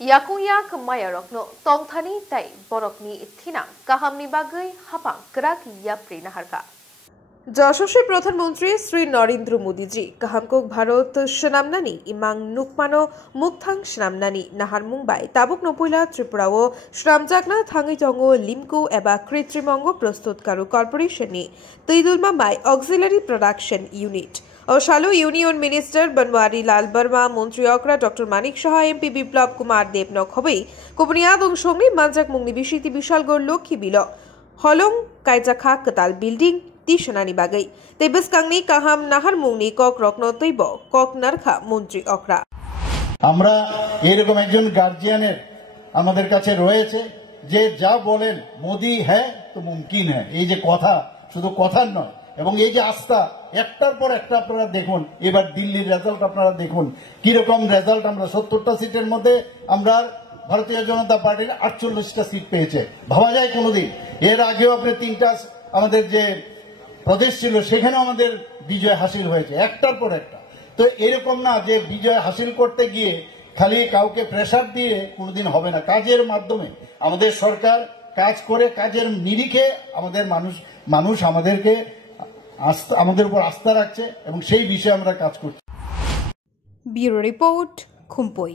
Yakung-yak mayarokno tongthani tai borokni thinang kahamni bagai hapang krak yapri naharka. যশস্বী প্রধানমন্ত্রী শ্রী নরেন্দ্র মোদীজি কাহামকক ভারত সেনামনানি ইমাং নুকমানো মুকথাং সেনামনানি নাহার মুম্বাই তাবুক নপইলা ত্রিপুরা ও শ্রামজাগনা থাঙ্গিজঙ্গ লিমকো এবা কৃত্রিমঙ্গ প্রস্তুতকারু কর্পোরেশননি তৈদুলমা মাই auxiliary production unit ও শালু union minister Banwari লাল বর্মা মন্ত্রী অকরা doctor Manik Saha MP Biplab Kumar দেবনক হবেই কুবনিয়াদ অংশংনি মানজাক মুংনি বিশিতি বিশালগড় লক্ষ্মী বিল Hollong কাইজাখা কতাল building টিশনানি বাগৈ তেবসকাংনি কাহাম Nahar মুংনি cock রত্ন তৈব cock নারখা মন্ত্রী অকরা আমরা এরকম একজন গার্জিয়ানের আমাদের কাছে রয়েছে যে যা বলেন মোদি হ্যাঁ তো মুমকিন হ্যাঁ এই যে কথা শুধু কথার নয় এবং এই যে আস্থা একটার পর একটা আপনারা দেখুন এবার দিল্লির রেজাল্ট আপনারা দেখুন কি রকম রেজাল্ট আমরা 70টা সিটের মধ্যে আমরা ভারতীয় জনতা পার্টির 48টা সিট পেয়েছে ভাবা যায় কোনোদিন এর আগেও আপনি 3টা আমাদের যে প্রদেশ ছিল সেখানেও আমাদের বিজয় হাসিল হয়েছে একটার পর একটা তো এরকম না যে বিজয় হাসিল করতে গিয়ে খালি কাউকে প্রেসার দিয়ে কোনোদিন হবে না কাজের মাধ্যমে আমাদের সরকার কাজ করে কাজের নিরিখে আমাদের মানুষ আমাদেরকে আমাদের উপর আস্থা রাখছে এবং সেই বিষয়ে আমরা কাজ করছি। Bureau report খুম্পই।